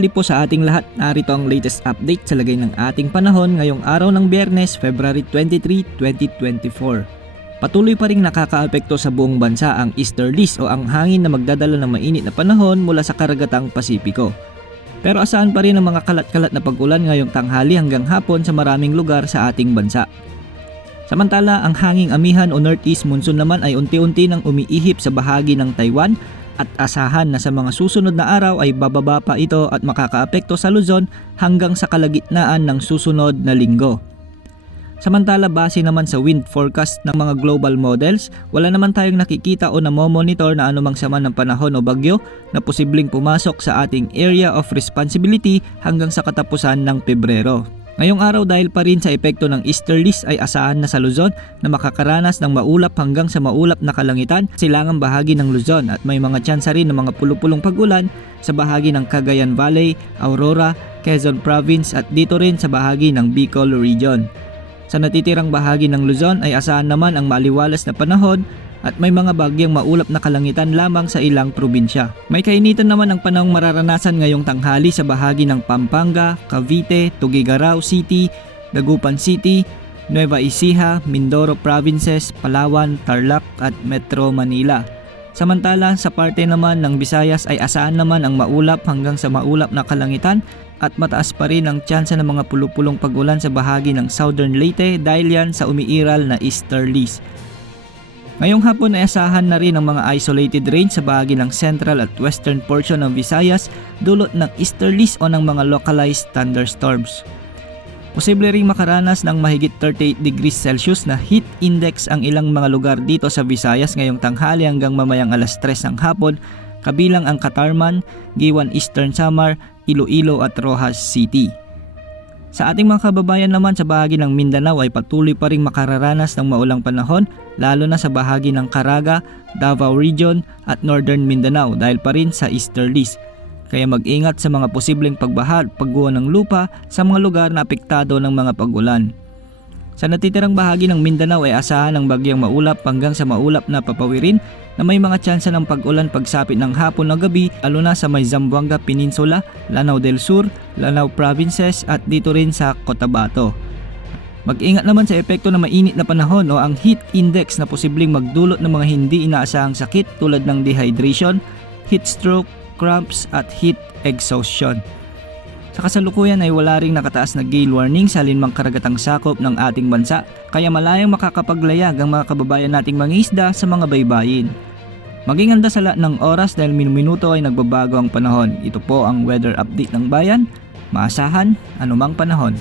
tanghali po sa ating lahat. Narito ang latest update sa lagay ng ating panahon ngayong araw ng Biyernes, February 23, 2024. Patuloy pa ring nakakaapekto sa buong bansa ang easterlies o ang hangin na magdadala ng mainit na panahon mula sa karagatang Pasipiko. Pero asahan pa rin ang mga kalat-kalat na pag-ulan ngayong tanghali hanggang hapon sa maraming lugar sa ating bansa. Samantala, ang hanging amihan o northeast monsoon naman ay unti-unti nang umiihip sa bahagi ng Taiwan at asahan na sa mga susunod na araw ay bababa pa ito at makakaapekto sa Luzon hanggang sa kalagitnaan ng susunod na linggo. Samantala, base naman sa wind forecast ng mga global models, wala naman tayong nakikita o namomonitor na anumang sama ng panahon o bagyo na posibleng pumasok sa ating area of responsibility hanggang sa katapusan ng Pebrero. Ngayong araw dahil pa rin sa epekto ng easterlies ay asahan na sa Luzon na makakaranas ng maulap hanggang sa maulap na kalangitan sa silangang bahagi ng Luzon at may mga tsansa rin ng mga pulupulong pag-ulan sa bahagi ng Cagayan Valley, Aurora, Quezon Province at dito rin sa bahagi ng Bicol Region. Sa natitirang bahagi ng Luzon ay asahan naman ang maliwalas na panahon at may mga bagyang maulap na kalangitan lamang sa ilang probinsya. May kainitan naman ang panahong mararanasan ngayong tanghali sa bahagi ng Pampanga, Cavite, Tuguegarao City, Dagupan City, Nueva Ecija, Mindoro Provinces, Palawan, Tarlac at Metro Manila. Samantala, sa parte naman ng Visayas ay asahan naman ang maulap hanggang sa maulap na kalangitan at mataas pa rin ang tsansa ng mga pulupulong pag-ulan sa bahagi ng Southern Leyte dahil yan sa umiiral na easterlies. Ngayong hapon ay asahan na rin ang mga isolated rain sa bahagi ng central at western portion ng Visayas dulot ng easterlies o ng mga localized thunderstorms. Posible ring makaranas ng mahigit 38 degrees Celsius na heat index ang ilang mga lugar dito sa Visayas ngayong tanghali hanggang mamayang alas 3 ng hapon, kabilang ang Catarman, Giwan Eastern Samar, Iloilo at Rojas City. Sa ating mga kababayan naman sa bahagi ng Mindanao ay patuloy pa ring makararanas ng maulang panahon lalo na sa bahagi ng Caraga, Davao Region at Northern Mindanao dahil pa rin sa easterlies. Kaya mag-ingat sa mga posibleng pagbaha at pagguho ng lupa sa mga lugar na apektado ng mga pag-ulan. Sa natitirang bahagi ng Mindanao ay asahan ng bagyang maulap hanggang sa maulap na papawirin na may mga tsansa ng pag-ulan pagsapit ng hapon o gabi lalo na sa may Zamboanga Peninsula, Lanao del Sur, Lanao Provinces at dito rin sa Cotabato. Mag-ingat naman sa epekto ng mainit na panahon o ang heat index na posibleng magdulot ng mga hindi inaasahang sakit tulad ng dehydration, heat stroke, cramps at heat exhaustion. Sa kasalukuyan ay wala ring nakataas na gale warning sa alinmang karagatang sakop ng ating bansa kaya malayang makakapaglayag ang mga kababayan nating mangingisda sa mga baybayin. Maging handa sa lahat ng oras dahil minuto ay nagbabago ang panahon. Ito po ang weather update ng bayan. Maasahan anumang panahon.